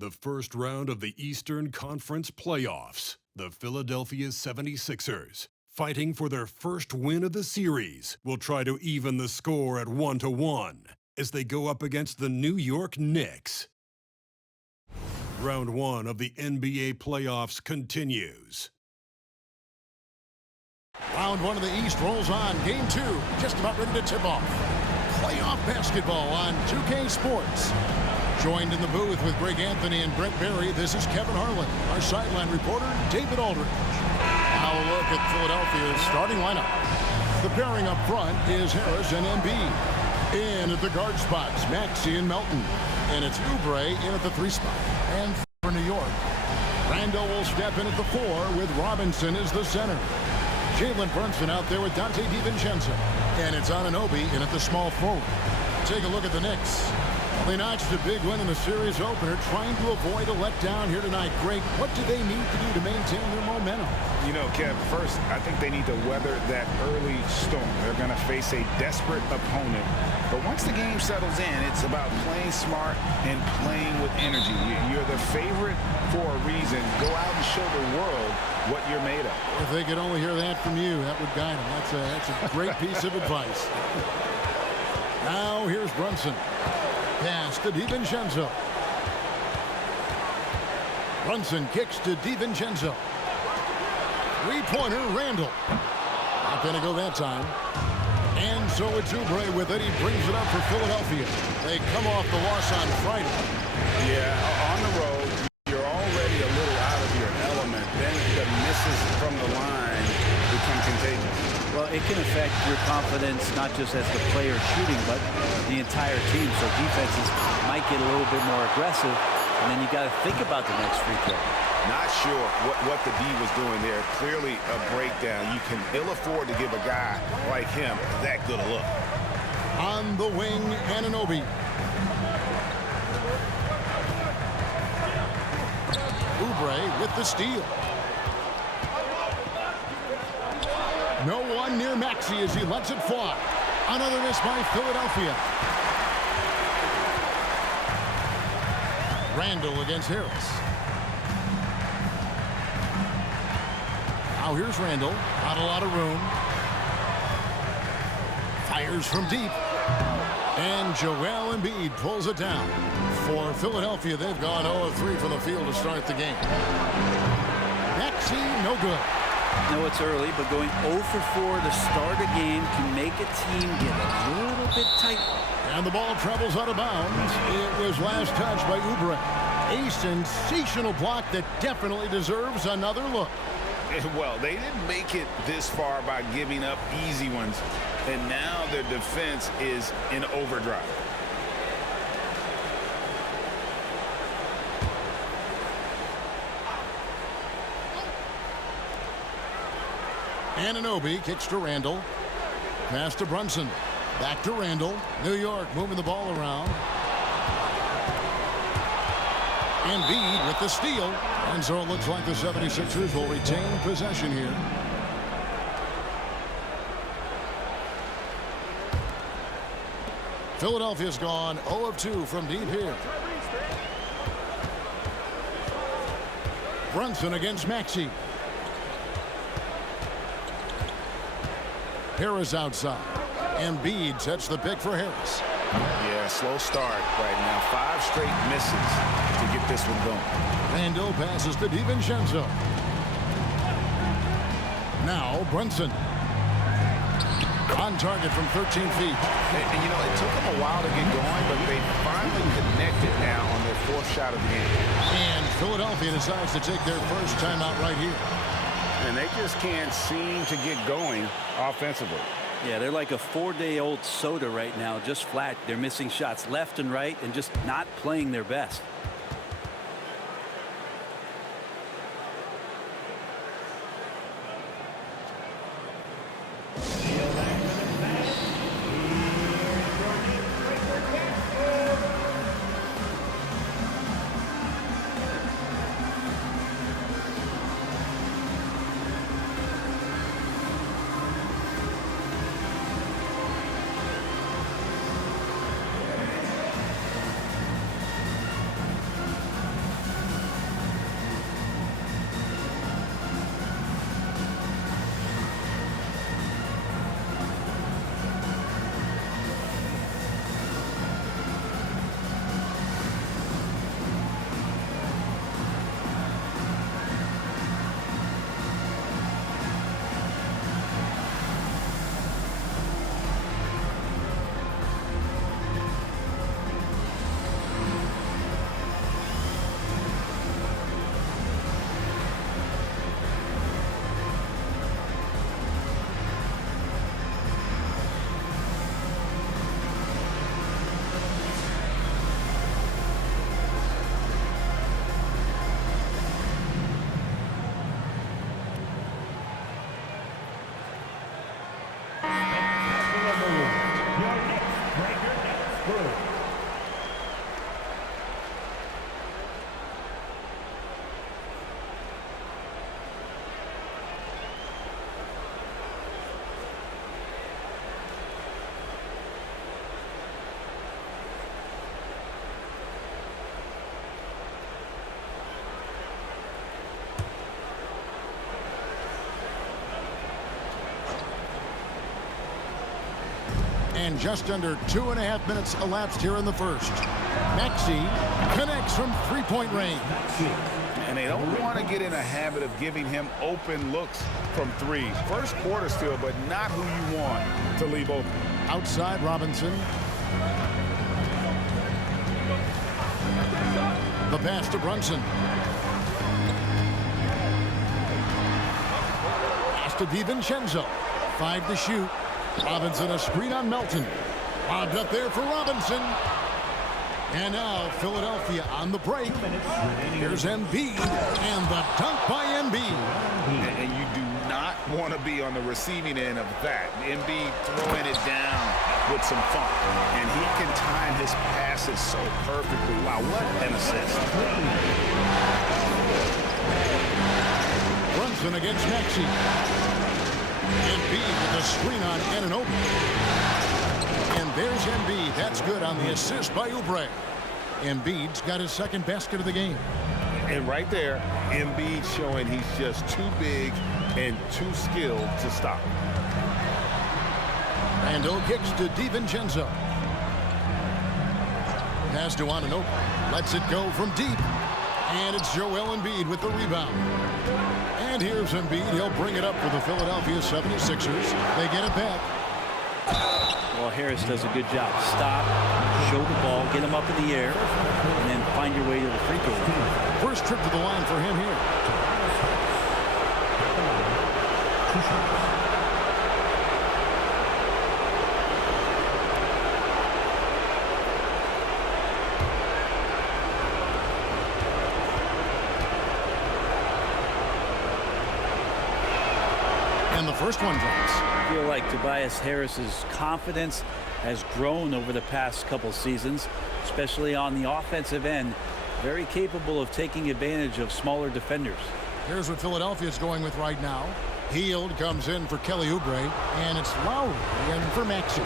The first round of the Eastern Conference playoffs. The Philadelphia 76ers, fighting for their first win of the series, will try to even the score at 1-1 as they go up against the New York Knicks. Round 1 of the NBA playoffs continues. Round 1 of the East rolls on. Game 2, just about ready to tip off. Playoff basketball on 2K Sports. Joined in the booth with Greg Anthony and Brent Barry, this is Kevin Harlan. Our sideline reporter, David Aldridge. Now a look at Philadelphia's starting lineup. The pairing up front is Harris and Embiid. In at the guard spots, Maxey and Melton. And it's Oubre in at the 3 spot. And for New York, Randall will step in at the 4 with Robinson as the center. Jalen Brunson out there with Dante DiVincenzo. And it's Anunoby in at the small forward. Take a look at the Knicks. They notched a big win in the series opener, trying to avoid a letdown here tonight. Greg, what do they need to do to maintain their momentum? You know, Kev, first, I think they need to weather that early storm. They're going to face a desperate opponent. But once the game settles in, it's about playing smart and playing with energy. You're the favorite for a reason. Go out and show the world what you're made of. If they could only hear that from you, that would guide them. That's a great piece of advice. Now here's Brunson. Pass to DiVincenzo. Brunson kicks to DiVincenzo. Three-pointer, Randall. Not going to go that time. And so it's Oubre with it. He brings it up for Philadelphia. They come off the loss on Friday. Yeah, on the road, you're already a little out of your element. Then the misses from the line become contagious. Well, it can affect your confidence, not just as the player shooting, but the entire team. So defenses might get a little bit more aggressive, and then you got to think about the next free throw. Not sure what the D was doing there. Clearly a breakdown. You can ill afford to give a guy like him that good a look. On the wing, Anunoby. Oubre with the steal. No one near Maxey as he lets it fly. Another miss by Philadelphia. Randall against Harris. Now here's Randall. Not a lot of room. Fires from deep. And Joel Embiid pulls it down. For Philadelphia, they've gone 0 of 3 from the field to start the game. Maxey, no good. No, it's early, but going 0 for 4 to start a game can make a team get a little bit tight. And the ball travels out of bounds. It was last touched by Oubre. A sensational block that definitely deserves another look. Well, they didn't make it this far by giving up easy ones, and now their defense is in overdrive. Anunoby kicks to Randall. Pass to Brunson. Back to Randall. New York moving the ball around. Embiid with the steal. And so it looks like the 76ers will retain possession here. Philadelphia's gone 0 of 2 from deep here. Brunson against Maxey. Harris outside. Embiid sets the pick for Harris. Yeah, slow start right now. 5 straight misses to get this one going. Randall passes to DiVincenzo. Now Brunson. On target from 13 feet. And you know, it took them a while to get going, but they finally connected now on their 4th shot of the game. And Philadelphia decides to take their first timeout right here. And they just can't seem to get going offensively. Yeah, they're like a 4-day-old soda right now, just flat. They're missing shots left and right and just not playing their best. And just under 2.5 minutes elapsed here in the first. Maxey connects from three-point range. And they don't want to get in a habit of giving him open looks from three. First quarter still, but not who you want to leave open. Outside Robinson. The pass to Brunson. Pass to DiVincenzo. 5 to shoot. Robinson a screen on Melton. Lobbed up there for Robinson. And now Philadelphia on the break. Here's Embiid. And the dunk by Embiid. And you do not want to be on the receiving end of that. Embiid throwing it down with some funk. And he can time his passes so perfectly. Wow, what an assist. Brunson against Maxey. Embiid with a screen on Anunoby. And there's Embiid. That's good on the assist by Oubre. Embiid's got his second basket of the game. And right there, Embiid showing he's just too big and too skilled to stop. Randle kicks to DiVincenzo. Pass to Anunoby. Lets it go from deep. And it's Joel Embiid with the rebound. And here's Embiid. He'll bring it up for the Philadelphia 76ers. They get it back. Well, Harris does a good job. Stop, show the ball, get him up in the air, and then find your way to the free throw line. First trip to the line for him here. And the first one drops. I feel like Tobias Harris's confidence has grown over the past couple seasons, especially on the offensive end. Very capable of taking advantage of smaller defenders. Here's what Philadelphia's going with right now. Hield comes in for Kelly Oubre, and it's Lowry in for Maxey.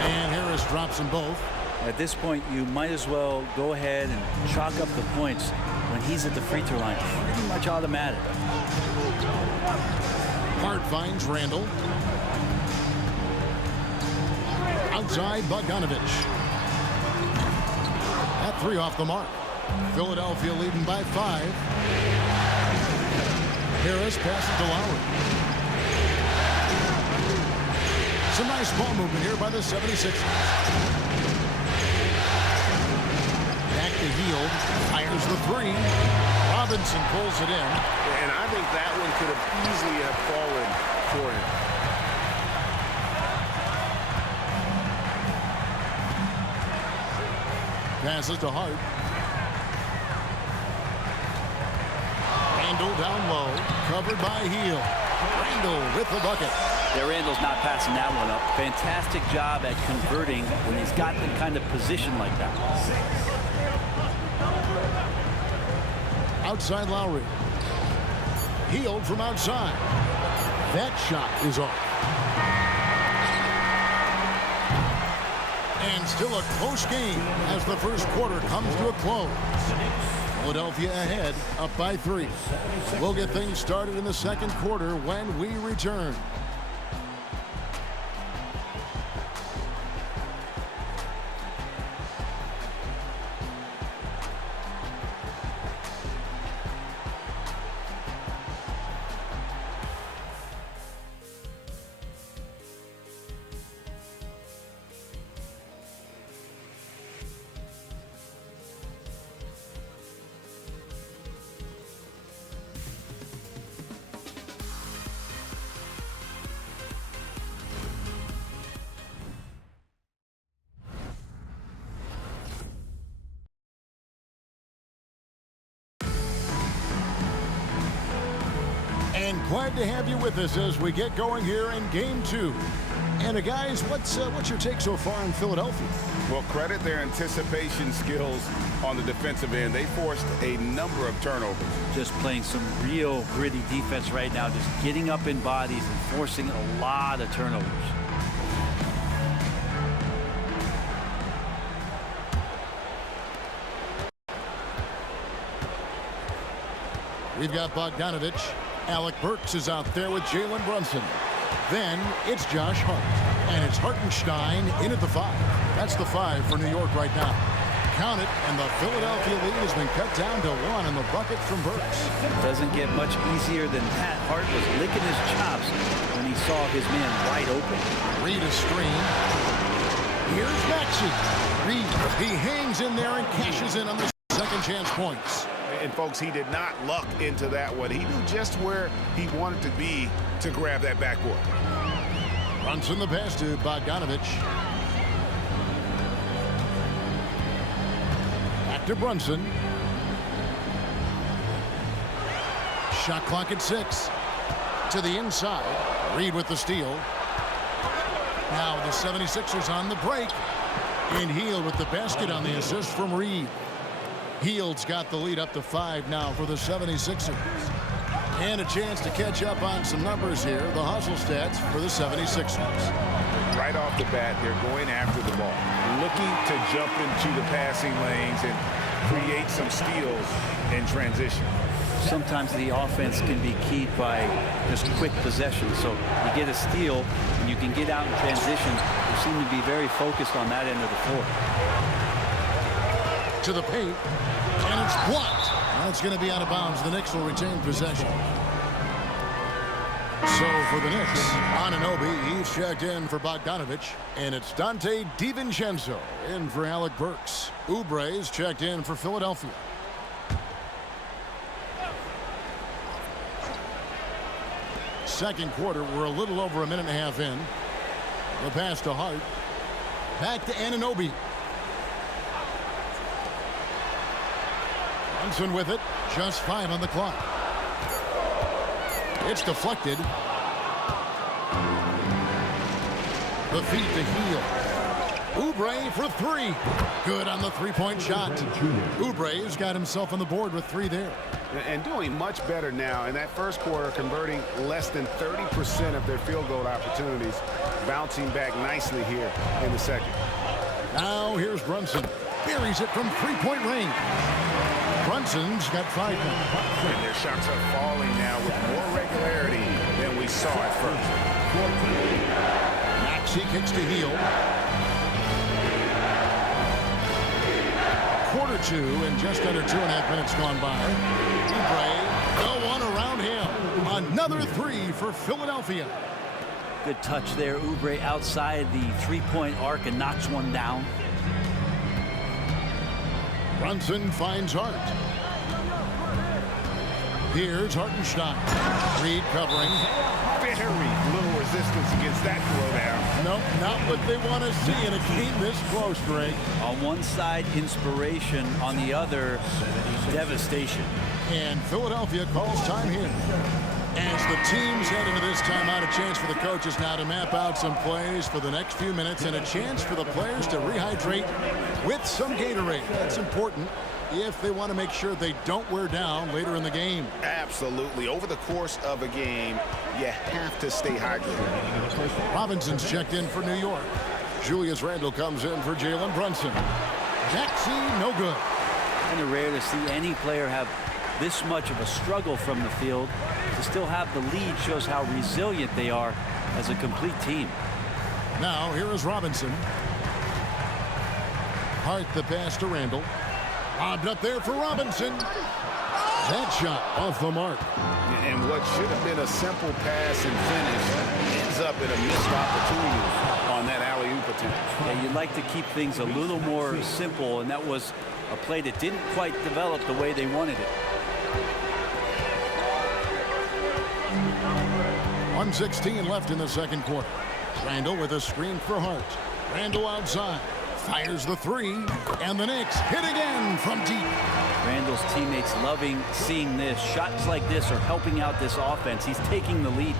And Harris drops them both. At this point, you might as well go ahead and chalk up the points when he's at the free throw line. Pretty much automatic. Hart finds Randle. Outside Bogdanovich. That three off the mark. Philadelphia leading by 5. Harris passes to Lowry. Some nice ball movement here by the 76ers. Back to Hield. Fires the three. Robinson pulls it in. And I think that one could have easily have fallen for him. Passes to Hart. Randle down low. Covered by Hield. Randle with the bucket. Yeah, Randle's not passing that one up. Fantastic job at converting when he's got the kind of position like that. Outside Lowry. Hield from outside. That shot is off. And still a close game as the first quarter comes to a close. Philadelphia ahead, up by 3. We'll get things started in the second quarter when we return. And glad to have you with us as we get going here in Game 2. And guys, what's your take so far on Philadelphia? Well, credit their anticipation skills on the defensive end. They forced a number of turnovers. Just playing some real gritty defense right now, just getting up in bodies and forcing a lot of turnovers. We've got Bogdanovich. Alec Burks is out there with Jalen Brunson. Then it's Josh Hart. And it's Hartenstein in at the 5. That's the 5 for New York right now. Count it, and the Philadelphia lead has been cut down to 1 in the bucket from Burks. Doesn't get much easier than that. Hart was licking his chops when he saw his man wide open. Reed a screen. Here's Maxey. Reed, he hangs in there and cashes in on the second chance points. And folks, he did not luck into that one. He knew just where he wanted to be to grab that backboard. Brunson the pass to Bogdanovich. Back to Brunson. Shot clock at 6. To the inside. Reed with the steal. Now the 76ers on the break. And Hield with the basket on the assist from Reed. Hield's got the lead up to 5 now for the 76ers. And a chance to catch up on some numbers here. The hustle stats for the 76ers. Right off the bat, they're going after the ball, looking to jump into the passing lanes and create some steals in transition. Sometimes the offense can be keyed by just quick possession. So you get a steal and you can get out in transition. You seem to be very focused on that end of the floor. To the paint, and it's blocked. That's going to be out of bounds. The Knicks will retain possession. So for the Knicks, Anunoby, he's checked in for Bogdanovich, and it's Dante DiVincenzo in for Alec Burks. Oubre's checked in for Philadelphia. Second quarter, we're a little over a minute and a half in. The pass to Hart. Back to Anunoby. Brunson with it. Just 5 on the clock. It's deflected. The feed to Hield. Oubre for 3. Good on the three-point shot. Oubre's got himself on the board with 3 there. And doing much better now in that first quarter, converting less than 30% of their field goal opportunities, bouncing back nicely here in the second. Now here's Brunson. Buries it from three-point range. Brunson's got 5 now. And their shots are falling now with more regularity than we saw at first. Maxey kicks to Hield. Quarter 2 and just under 2.5 minutes gone by. Oubre, no one around him. Another 3 for Philadelphia. Good touch there. Oubre outside the three-point arc and knocks one down. Brunson finds Hart. Here's Hartenstein. Reed covering. Very little resistance against that throwdown. Nope, not what they want to see in a game this close, Greg. On one side, inspiration. On the other, devastation. And Philadelphia calls time here. As the teams head into this timeout, a chance for the coaches now to map out some plays for the next few minutes and a chance for the players to rehydrate with some Gatorade. That's important if they want to make sure they don't wear down later in the game. Absolutely. Over the course of a game, you have to stay hydrated. Robinson's checked in for New York. Julius Randle comes in for Jalen Brunson. Maxey, no good. Kind of rare to see any player have this much of a struggle from the field. To still have the lead shows how resilient they are as a complete team. Now here is Robinson. Hart the pass to Randle. Lobbed up there for Robinson. That shot off the mark. And what should have been a simple pass and finish ends up in a missed opportunity on that alley-oop attempt. Yeah, you'd like to keep things a little more simple, and that was a play that didn't quite develop the way they wanted it. 1:16 left in the second quarter. Randle with a screen for Hart. Randle outside. Fires the 3. And the Knicks hit again from deep. Randle's teammates loving seeing this. Shots like this are helping out this offense. He's taking the lead.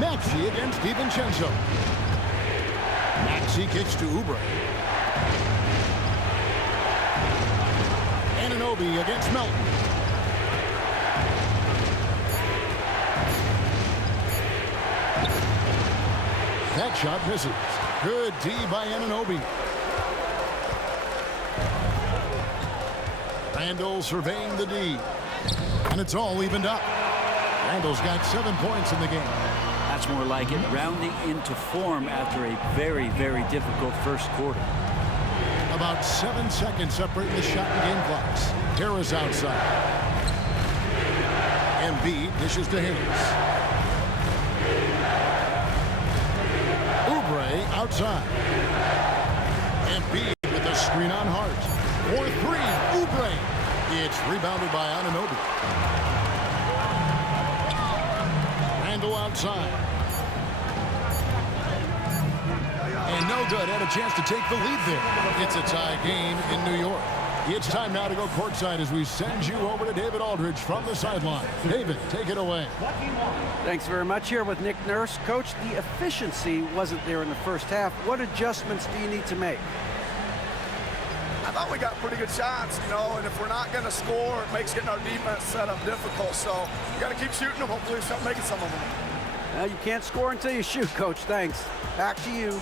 Maxey against DiVincenzo. Maxey kicks to Oubre. Anunoby against Melton. That shot misses. Good D by Anunoby. Randle surveying the D. And it's all evened up. Randall's got 7 points in the game. That's more like it, rounding into form after a very, very difficult first quarter. About 7 seconds separating the shot and game clocks. Harris outside. Embiid dishes to Harris. Oubre outside. Embiid with a screen on Hart. For 3, Oubre. It's rebounded by Anunoby. Randall outside. And no good. Had a chance to take the lead there. It's a tie game in New York. It's time now to go courtside as we send you over to David Aldridge from the sideline. David, take it away. Thanks very much. Here with Nick Nurse. Coach, the efficiency wasn't there in the first half. What adjustments do you need to make? I thought we got pretty good shots, and if we're not going to score, it makes getting our defense set up difficult. So you got to keep shooting them. Hopefully start making some of them. Well, you can't score until you shoot, Coach. Thanks. Back to you.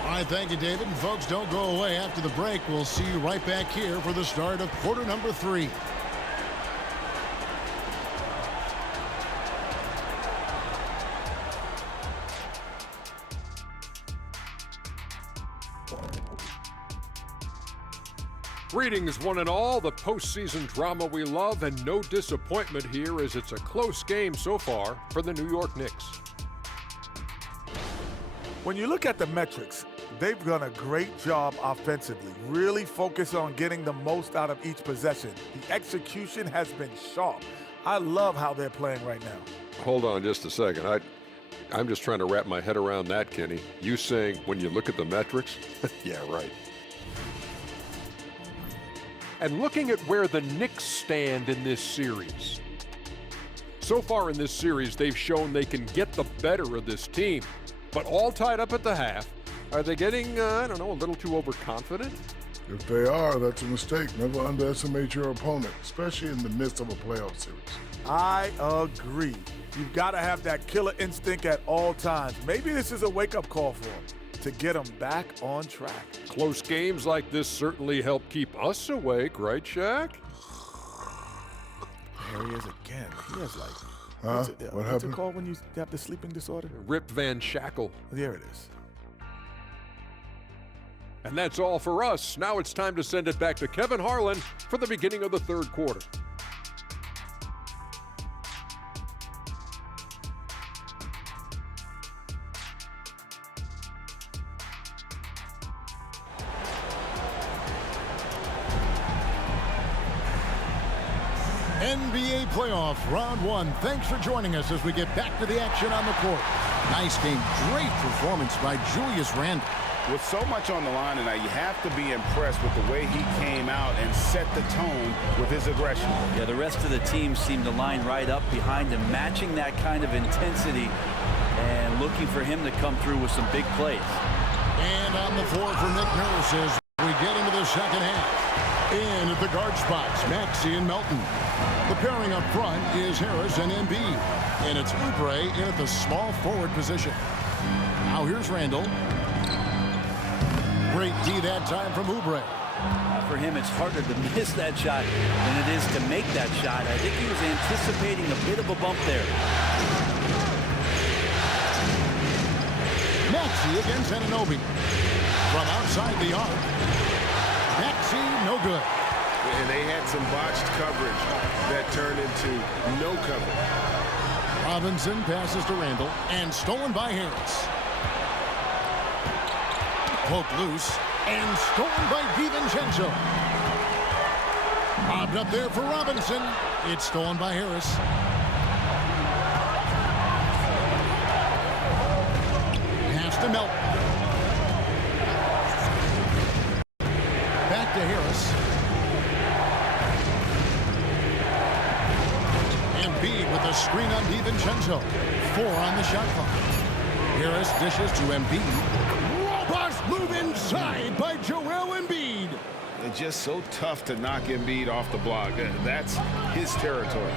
All right, thank you, David. And folks, don't go away after the break. We'll see you right back here for the start of quarter number 3. Greetings, one and all. The postseason drama we love, and no disappointment here as it's a close game so far for the New York Knicks. When you look at the metrics, they've done a great job offensively, really focus on getting the most out of each possession. The execution has been sharp. I love how they're playing right now. Hold on just a second. I'm just trying to wrap my head around that, Kenny. You saying when you look at the metrics? Yeah, right. And looking at where the Knicks stand in this series. So far in this series, they've shown they can get the better of this team, but all tied up at the half. Are they getting, I don't know, a little too overconfident? If they are, that's a mistake. Never underestimate your opponent, especially in the midst of a playoff series. I agree. You've got to have that killer instinct at all times. Maybe this is a wake-up call for them to get them back on track. Close games like this certainly help keep us awake, right, Shaq? There he is again. He has like, What what's happened? it called when you have the sleeping disorder? Rip Van Shackle. There it is. And that's all for us. Now it's time to send it back to Kevin Harlan for the beginning of the third quarter. NBA playoff round 1. Thanks for joining us as we get back to the action on the court. Nice game. Great performance by Julius Randle. With so much on the line tonight, you have to be impressed with the way he came out and set the tone with his aggression. Yeah, the rest of the team seemed to line right up behind him, matching that kind of intensity and looking for him to come through with some big plays. And on the floor for Nick Nurse as we get into the second half. In at the guard spots, Maxey and Melton. The pairing up front is Harris and Embiid. And it's Oubre in at the small forward position. Now here's Randall. Great D that time from Oubre. For him, it's harder to miss that shot than it is to make that shot. I think he was anticipating a bit of a bump there. Maxey against Anunoby. From outside the arc. Maxey, no good. And they had some botched coverage that turned into no cover. Robinson passes to Randall and stolen by Harris. Poked loose and stolen by DiVincenzo. Bobbed up there for Robinson. It's stolen by Harris. Pass to Melton. Back to Harris. Embiid with a screen on DiVincenzo. 4 on the shot clock. Harris dishes to Embiid. Robust move inside by Joel Embiid. It's just so tough to knock Embiid off the block. That's his territory.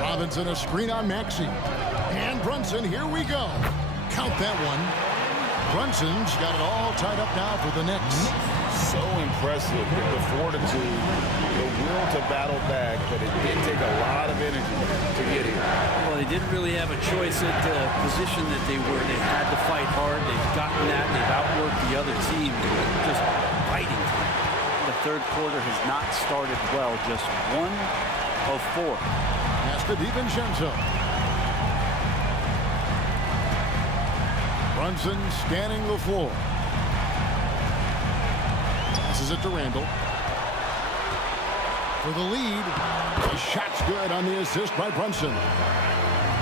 Robinson a screen on Maxey. And Brunson, here we go. Count that one. Brunson's got it all tied up now for the Knicks. So impressive, the fortitude, the will to battle back, but it did take a lot of energy to get here. Well, they didn't really have a choice at the position that they were. They had to fight hard. They've gotten that. They've outworked the other team. Just fighting. The third quarter has not started well. Just 1 of 4. Pass to DiVincenzo. Brunson scanning the floor. Passes it to Randall. For the lead. The shot's good on the assist by Brunson.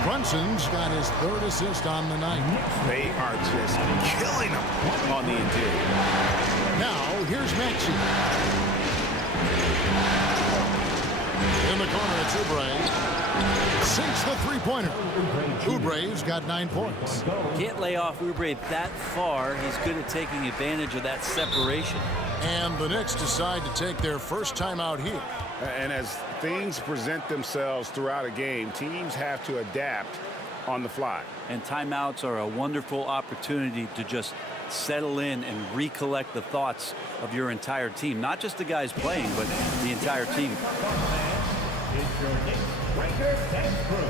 Brunson's got his 3rd assist on the night. They are just killing them on the interior. Now, here's Maxey. In the corner, it's Oubre. Sinks the three-pointer. Oubre's got 9 points. Can't lay off Oubre that far. He's good at taking advantage of that separation. And the Knicks decide to take their first time out here. And as things present themselves throughout a game, teams have to adapt on the fly. And timeouts are a wonderful opportunity to just settle in and recollect the thoughts of your entire team. Not just the guys playing, but the entire team. It's your Knicks Breaker Bench Crew.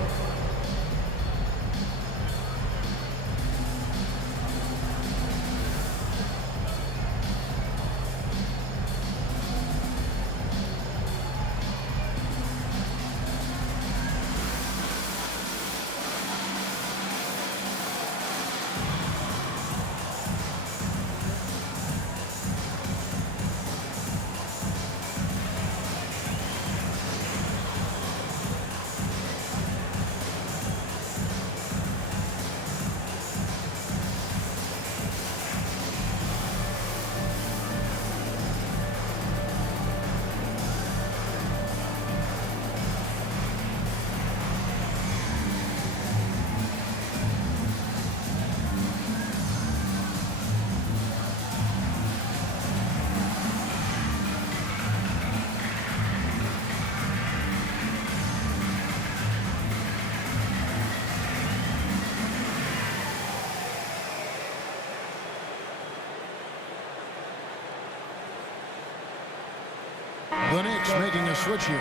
The Knicks making a switch here.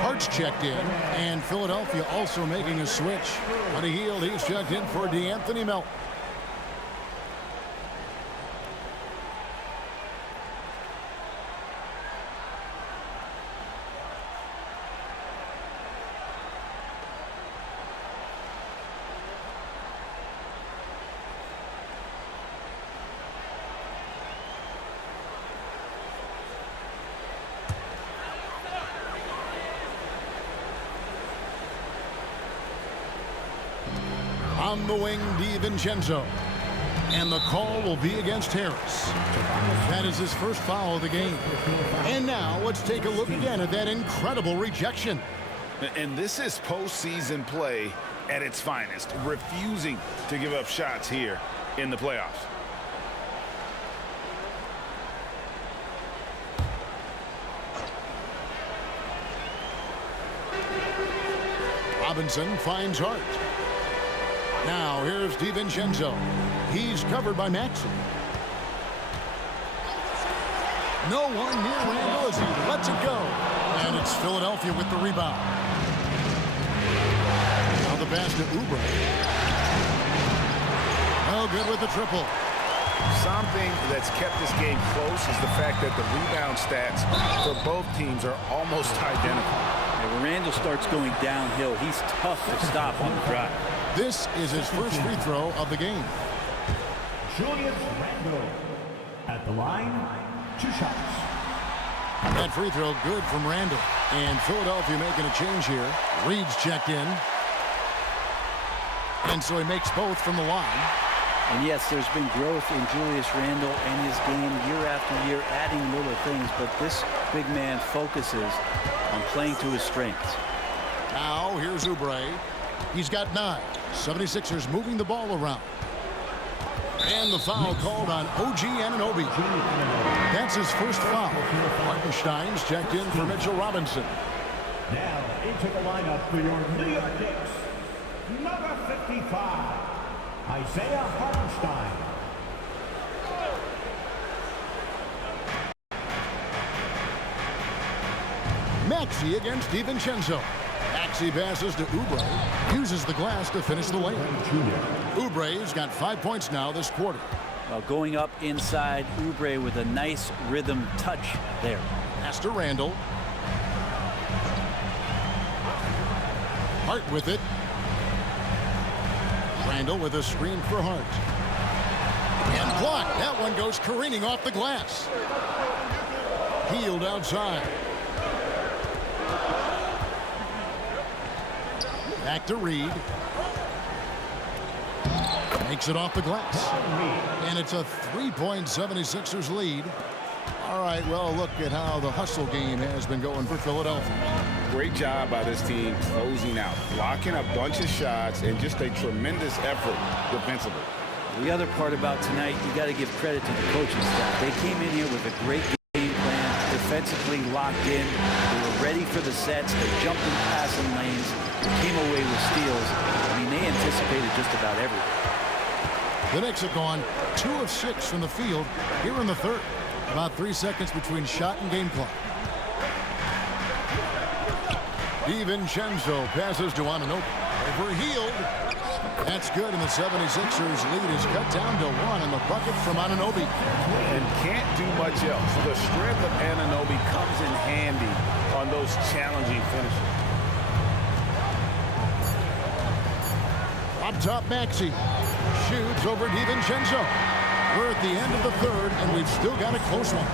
Hart's checked in, and Philadelphia also making a switch. On a heel, he's checked in for D'Anthony Melton. On the wing, DiVincenzo. And the call will be against Harris. That is his first foul of the game. And now let's take a look again at that incredible rejection. And this is postseason play at its finest, refusing to give up shots here in the playoffs. Robinson finds Hart. Now here's DiVincenzo. He's covered by Maxey. No one near Randall as he lets it go. And it's Philadelphia with the rebound. Now the pass to Oubre. Oh, good with the triple. Something that's kept this game close is the fact that the rebound stats for both teams are almost identical. When Randall starts going downhill, he's tough to stop on the drive. This is his first free throw of the game. Julius Randle at the line, 2 shots. That free throw good from Randall. And Philadelphia making a change here. Reed's checked in. And so he makes both from the line. And yes, there's been growth in Julius Randle and his game year after year, adding little things, but this big man focuses on playing to his strengths. Now here's Oubre. He's got 9. 76ers moving the ball around. And the foul called on OG Anunoby. That's his first foul. Hartenstein's checked in for Mitchell Robinson. Now into the lineup for your New York Knicks, number 55, Isaiah Hartenstein. Maxey against DiVincenzo. Maxey passes to Oubre. Uses the glass to finish the layup. Oubre's got 5 points now this quarter. Well, going up inside, Oubre with a nice rhythm touch there. Pass to Randall. Hart with it. Randall with a screen for Hart. And blocked. That one goes careening off the glass. Healed outside. Back to Reed. Makes it off the glass. And it's a 3-point 76ers lead. All right, well, look at how the hustle game has been going for Philadelphia. Great job by this team closing out, blocking a bunch of shots, and just a tremendous effort defensively. The other part about tonight, you got to give credit to the coaching staff. They came in here with a great game plan, defensively locked in. They were ready for the sets. They're jumping passing lanes. They came away with steals. I mean, they anticipated just about everything. The Knicks have gone 2 of 6 from the field here in the third. About 3 seconds between shot and game clock. DiVincenzo passes to Anunoby. Overhealed. That's good, and the 76ers lead is cut down to 1 in the bucket from Anunoby. And can't do much else. The strength of Anunoby comes in handy on those challenging finishes. Up top, Maxey shoots over DiVincenzo. We're at the end of the third, and we've still got a close one.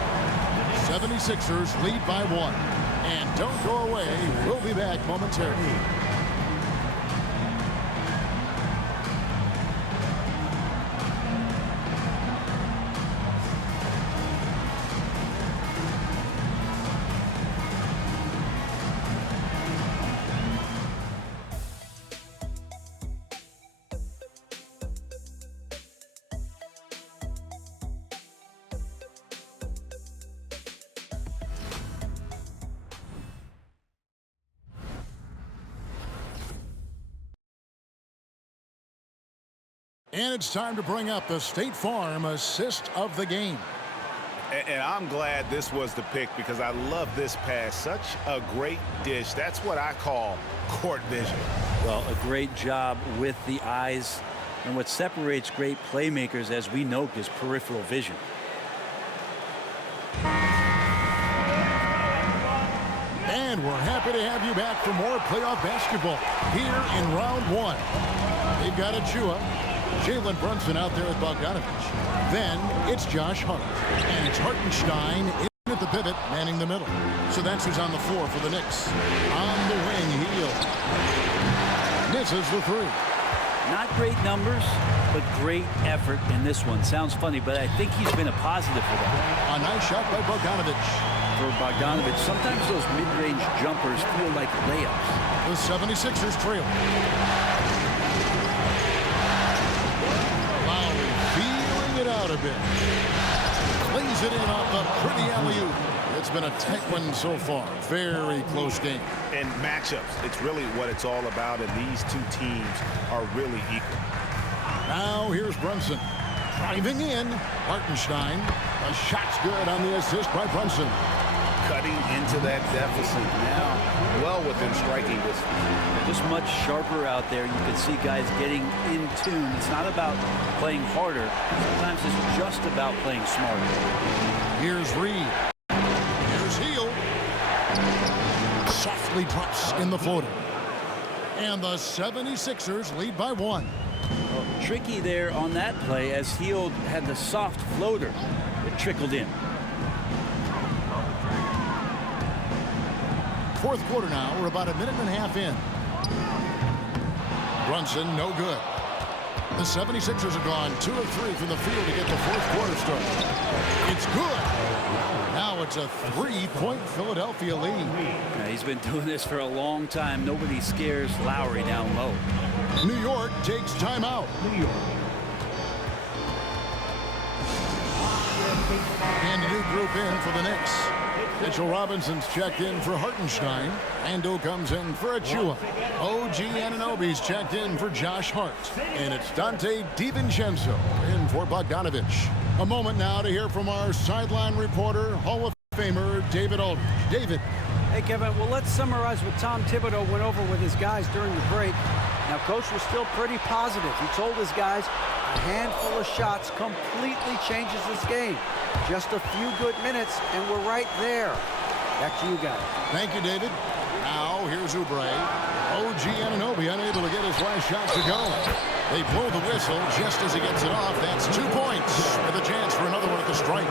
76ers lead by 1. And don't go away. We'll be back momentarily. And it's time to bring up the State Farm assist of the game. And I'm glad this was the pick because I love this pass. Such a great dish. That's what I call court vision. Well, a great job with the eyes. And what separates great playmakers, as we know, is peripheral vision. And we're happy to have you back for more playoff basketball here in round 1. They've got Achua. Jalen Brunson out there with Bogdanovich. Then it's Josh Hart. And it's Hartenstein in at the pivot, manning the middle. So that's who's on the floor for the Knicks. On the wing, Hield. Misses the 3. Not great numbers, but great effort in this one. Sounds funny, but I think he's been a positive for them. A nice shot by Bogdanovich. For Bogdanovich, sometimes those mid-range jumpers feel like layups. The 76ers trail. Out a bit. Plays it in off the pretty alley-oop. It's been a tight one so far. Very close game. And matchups, it's really what it's all about, and these two teams are really equal. Now here's Brunson. Driving in. Hartenstein. The shot's good on the assist by Brunson. Cutting into that deficit now. Well within striking distance. Just much sharper out there. You can see guys getting in tune. It's not about playing harder. Sometimes it's just about playing smarter. Here's Reed. Here's Hield. Softly drops in the floater. And the 76ers lead by 1. Well, tricky there on that play as Hield had the soft floater that trickled in. Fourth quarter now. We're about a minute and a half in. Brunson, no good. The 76ers have gone 2 of 3 from the field to get the fourth quarter started. It's good. Now it's a 3-point Philadelphia lead. Yeah, he's been doing this for a long time. Nobody scares Lowry down low. New York takes timeout. And a new group in for the Knicks. Mitchell Robinson's checked in for Hartenstein. Randall comes in for Achua. OG Anunoby's checked in for Josh Hart. And it's Dante DiVincenzo in for Bogdanovich. A moment now to hear from our sideline reporter, Hall of Famer David Aldridge. David. Hey, Kevin, well, let's summarize what Tom Thibodeau went over with his guys during the break. Now, Coach was still pretty positive. He told his guys a handful of shots completely changes this game. Just a few good minutes, and we're right there. Back to you guys. Thank you, David. Now, here's Oubre. OG Anunoby unable to get his last shot to go. They blow the whistle just as he gets it off. That's 2 points with a chance for another one at the stripe.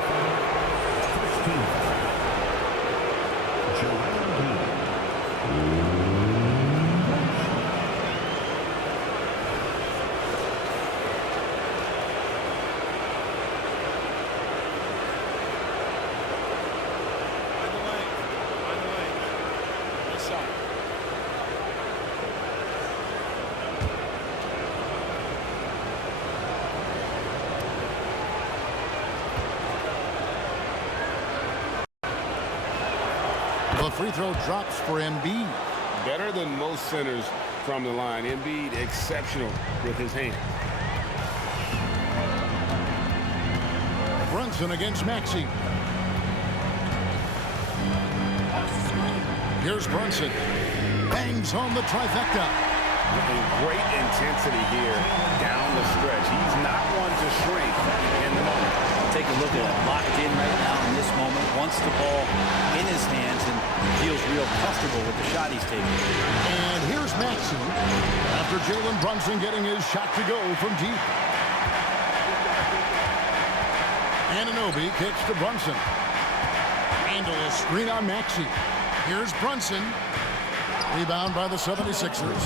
The free throw drops for Embiid. Better than most centers from the line. Embiid exceptional with his hand. Brunson against Maxey. Here's Brunson. Bangs home the trifecta. And great intensity here down the stretch. He's not one to shrink in the moment. Take a look at it. Locked in right now in this moment. Wants the ball in his hands and feels real comfortable with the shot he's taking. And here's Maxey after Jalen Brunson getting his shot to go from deep. Anunoby kicks to Brunson. Handle a screen on Maxey. Here's Brunson. Rebound by the 76ers.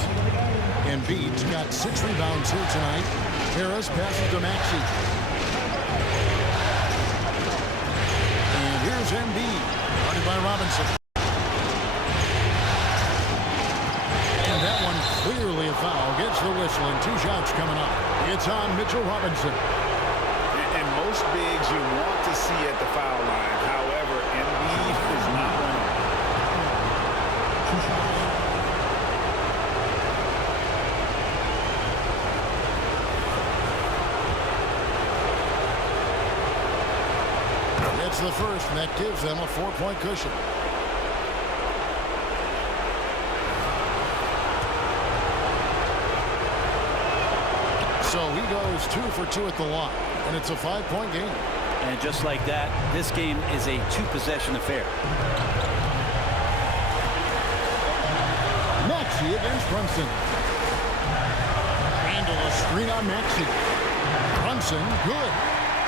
Embiid's got 6 rebounds here tonight. Harris passes to Maxey. And here's Embiid. Guarded by Robinson. And that one clearly a foul. Gets the whistle and 2 shots coming up. It's on Mitchell Robinson. And most bigs you want to see at the foul line. However, Embiid is not one of them. It's the first, and that gives them a 4-point cushion. So he goes 2 for 2 at the line, and it's a 5-point game. And just like that, this game is a 2-possession affair. Maxey against Brunson. Handle a screen on Maxey. Brunson, good.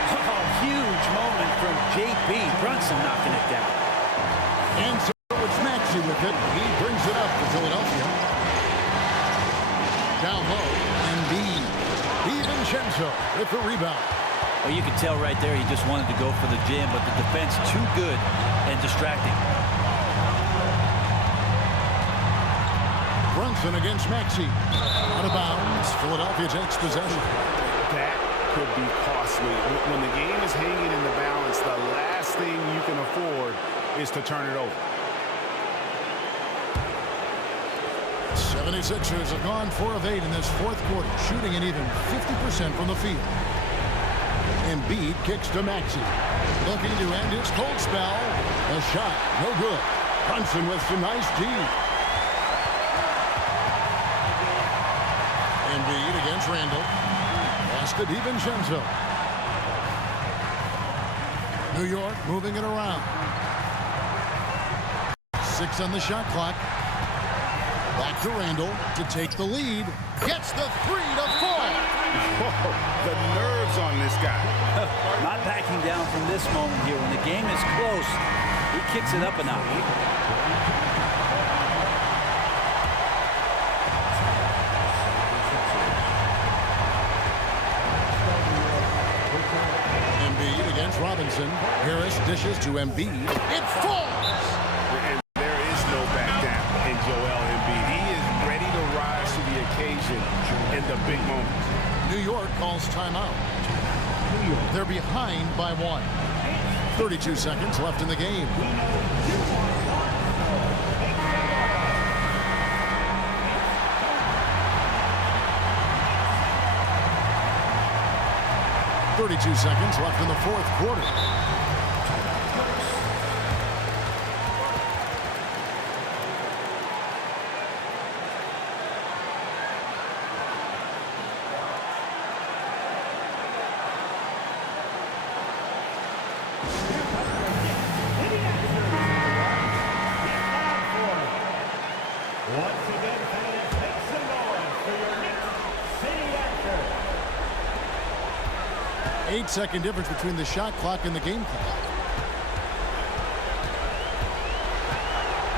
Oh, huge moment from JB. Brunson knocking it down. And so it's Maxey with it. He brings it up to Philadelphia. Down low, Embiid. DiVincenzo with the rebound. Well, you can tell right there he just wanted to go for the jam, but the defense too good and distracting. Brunson against Maxey. Out of bounds. Philadelphia takes possession. That could be costly. When the game is hanging in the balance, the last thing you can afford is to turn it over. 76ers have gone 4 of 8 in this 4th quarter, shooting an even 50% from the field. Embiid kicks to Maxey. Looking to end his cold spell. A shot, no good. Brunson with some nice D. Embiid against Randall. Pass to DiVincenzo. New York moving it around. 6 on the shot clock. Back to Randall to take the lead. Gets the 3 to fall. Whoa, the nerves on this guy. Not backing down from this moment here. When the game is close, he kicks it up a notch. Embiid against Robinson. Harris dishes to Embiid. It falls! And there is no back down in Joel Embiid. He is ready to rise to the occasion in the big moments. New York calls timeout. They're behind by 1. 32 seconds left in the game. .32 seconds left in the 4th quarter. Once again, fans, make some noise for your Knicks City Actor. 8-second difference between the shot clock and the game clock.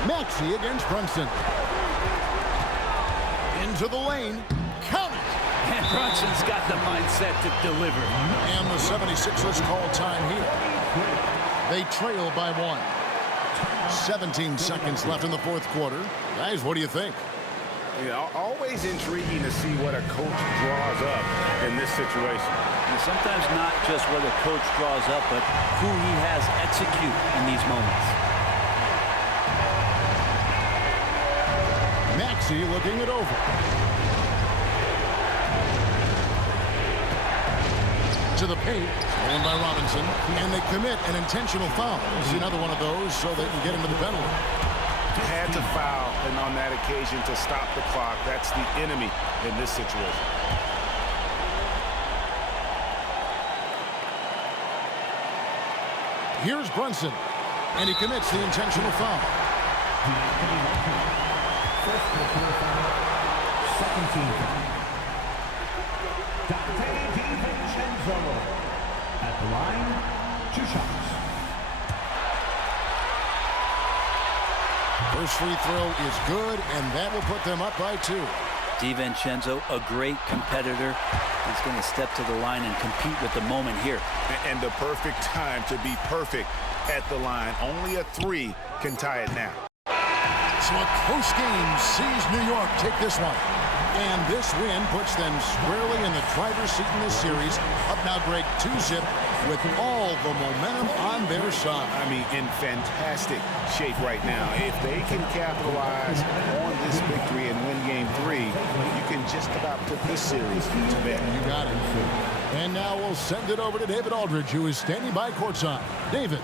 Maxey against Brunson. Into the lane. Count it! And Brunson's got the mindset to deliver. And the 76ers call time here. They trail by 1. 17 seconds left in the fourth quarter. Guys, what do you think? Yeah, always intriguing to see what a coach draws up in this situation. And sometimes not just what a coach draws up, but who he has execute in these moments. Maxey looking it over. To the paint, stolen by Robinson, and they commit an intentional foul. See another one of those so they can get into the penalty. Had to foul, and on that occasion to stop the clock. That's the enemy in this situation. Here's Brunson, and he commits the intentional foul. First personal foul, second team foul. Dante DiVincenzo at the line, 2 shots. First free throw is good, and that will put them up by 2. DiVincenzo, a great competitor. He's going to step to the line and compete with the moment here. And the perfect time to be perfect at the line. Only a 3 can tie it now. So a close game sees New York take this one. And this win puts them squarely in the driver's seat in this series. Up now, Greg, 2-zip with all the momentum on their side. I mean, in fantastic shape right now. If they can capitalize on this victory and win game 3, you can just about put this series to bed. You got it. And now we'll send it over to David Aldridge, who is standing by courtside. David.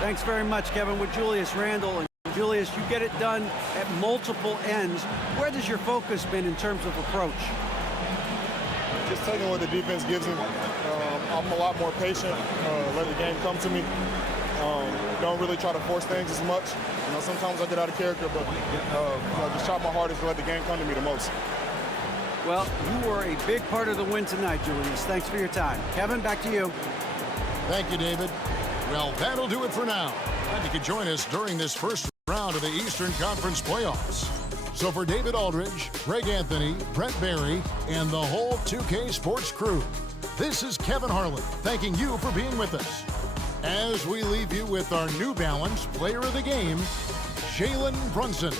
Thanks very much, Kevin. With Julius Randle. And Julius, you get it done at multiple ends. Where has your focus been in terms of approach? Just taking what the defense gives me. I'm a lot more patient, let the game come to me. Don't really try to force things as much. You know, sometimes I get out of character, but just try my hardest to let the game come to me the most. Well, you were a big part of the win tonight, Julius. Thanks for your time. Kevin, back to you. Thank you, David. Well, that'll do it for now. Glad you could join us during this first round of the Eastern Conference playoffs. So for David Aldridge, Greg Anthony, Brent Barry, and the whole 2K Sports crew, this is Kevin Harlan thanking you for being with us. As we leave you with our New Balance Player of the Game, Jalen Brunson.